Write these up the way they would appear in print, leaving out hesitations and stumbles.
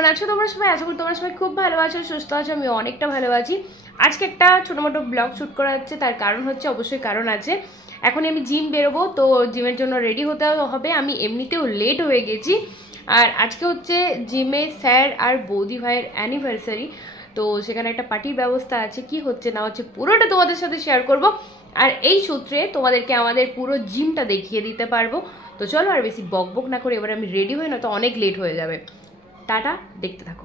কেমন আছো তোমরা সবাই? আশা করি তোমরা সবাই খুব ভালো আছো, সুস্থ আছো। আমি অনেকটা ভালো আছি। আজকে একটা ছোটো মোটো ব্লগ শ্যুট করা হচ্ছে, তার কারণ হচ্ছে, অবশ্যই কারণ আছে। এখন আমি জিম বেরোবো, তো জিমের জন্য রেডি হতে হবে। আমি এমনিতেও লেট হয়ে গেছি, আর আজকে হচ্ছে জিমে স্যার আর বৌদি ভাইয়ের অ্যানিভার্সারি, তো সেখানে একটা পার্টির ব্যবস্থা আছে। কি হচ্ছে না হচ্ছে পুরোটা তোমাদের সাথে শেয়ার করব, আর এই সূত্রে তোমাদেরকে আমাদের পুরো জিমটা দেখিয়ে দিতে পারবো। তো চলো আর বেশি বক বক না করে এবার আমি রেডি হই, না তো অনেক লেট হয়ে যাবে। টাটা, দেখতে থাকো।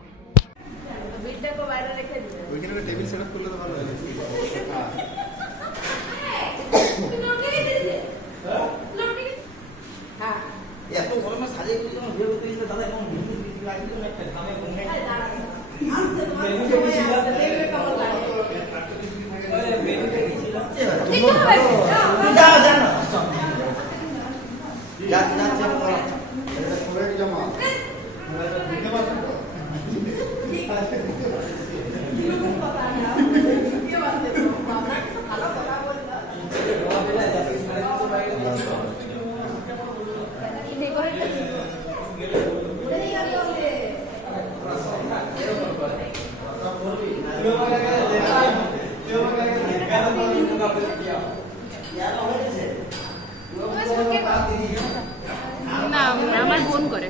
না, আমার বোন করে।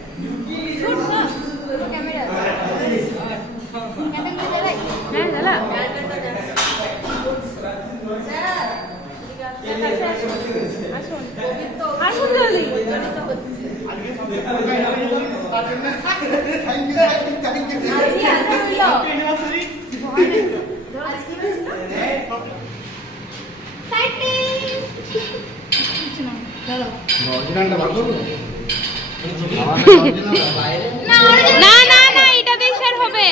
হ্যাঁ দাদা, আসুন জলদি। না না না, এটাতেই শেয়ার হবে।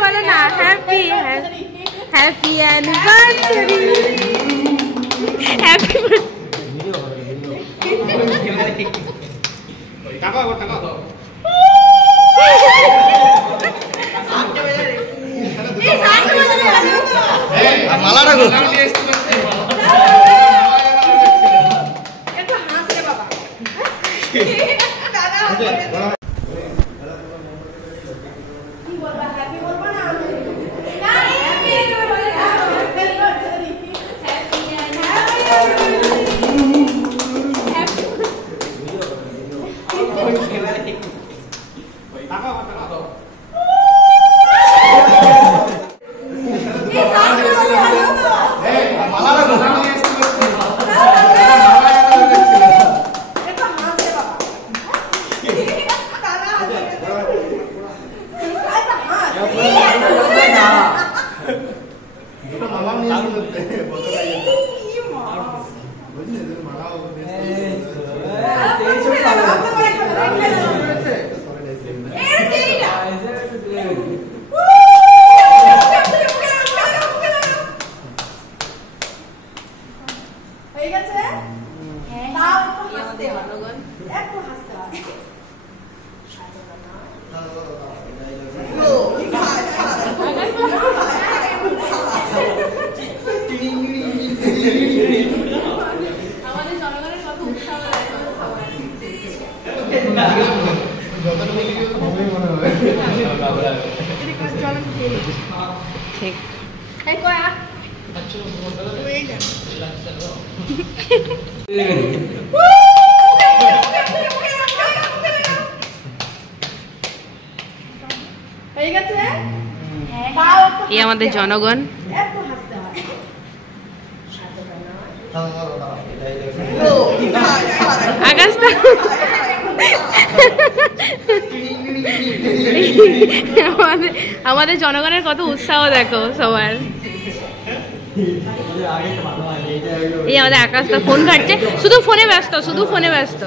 বলো না, হ্যাপি হ্যাপি অ্যানিভার্সারি, হ্যাপি মালা রাখো। এই আমাদের জনগণ। আকাশটা আমাদের জনগণের কত উৎসাহ দেখো সবার। এই আমাদের আকাশটা ফোন ঘাটছে, শুধু ফোনে ব্যস্ত, শুধু ফোনে ব্যস্ত।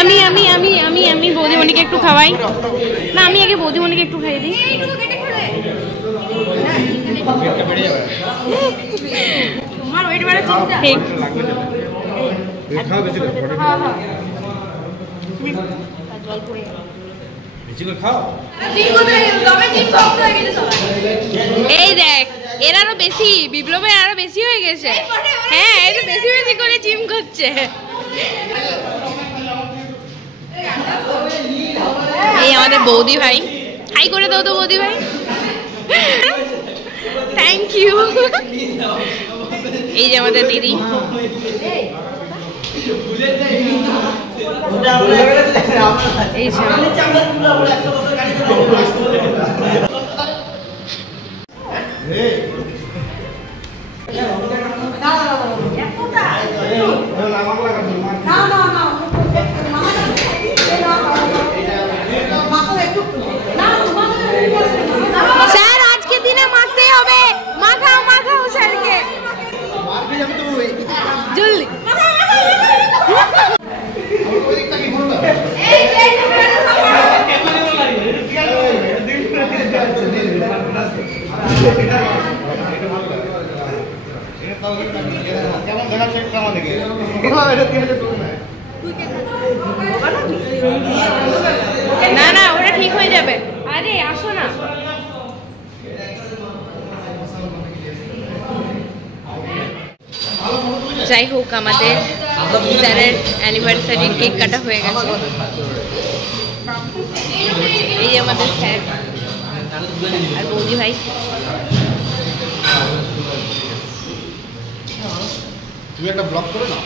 আমি আমি আমি আমি আমি বৌদিমণিকে একটু খাওয়াই না, আমি আগে বৌদিমণিকে একটু খাইয়ে দিই। ঠিক এই দেখ, এর আরো বেশি, বিপ্লবের আরো বেশি হয়ে গেছে। হ্যাঁ, এটা বেশি বেশি করে জিম করছে। এই আমাদের বৌদি ভাই, হাই করে দাও তো বৌদি ভাই। Thank you. এই যে আমাদের দিদি। এই স্যার আজকে দিনে মারতেই হবে, মাথাও মাথাও স্যারকে জলদি। না না, ওটা ঠিক হয়ে যাবে। আরে আসো না। যাই হোক, আমাদের স্যারের অ্যানিভার্সারির কেক কাটা হয়ে গেছে। এই আমাদের স্যার আর বৌদি ভাই। তুমি একটা ব্লগ করে নাও।